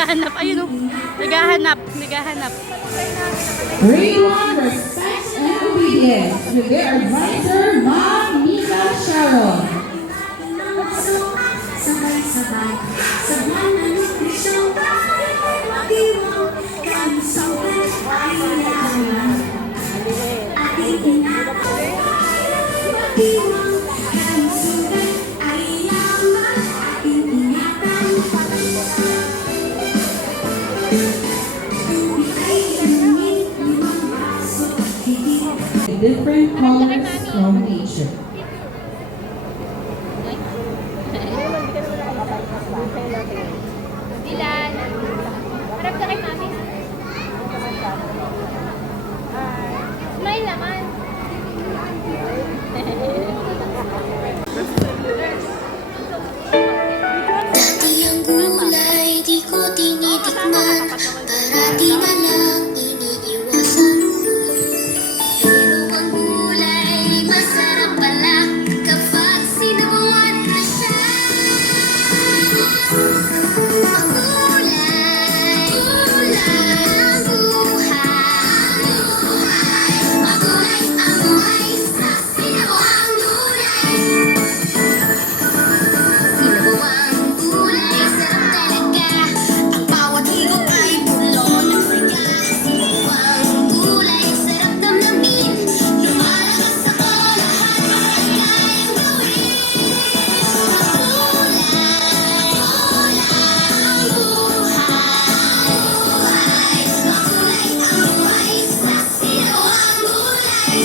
Naghahanap. Ayun o. Naghahanap. Naghahanap. Everyone respect and obedience with their advisor, Ma'am Mika Sharon. Sabay-sabay, sabay na nutrisyon, mag-iwang, kamusawan, ayaw. Ating inatay, mag-iwang, kamusawan, ayaw. Ating ingatan, tubig ay langit, lumabasok, higit. Different colors from nature. Dilan. Harap ka kay mami. Smile naman. Dati ang gulay, di ko tinitikman. Parati na lang iniiwasan. Pero ang gulay, masarap pala kapag sinubuan na siya. Ang gulay, ang buhay. Magulay ang buhay sa sinubuang gulay. Sinubuang gulay, sarap talaga. Ang bawat higop ay puno ng siga. Sinubuang gulay, sarap damdamin. Lumalakas ako, lahat ay kayang gawin. Magulay ang buhay sa sinubuang gulay.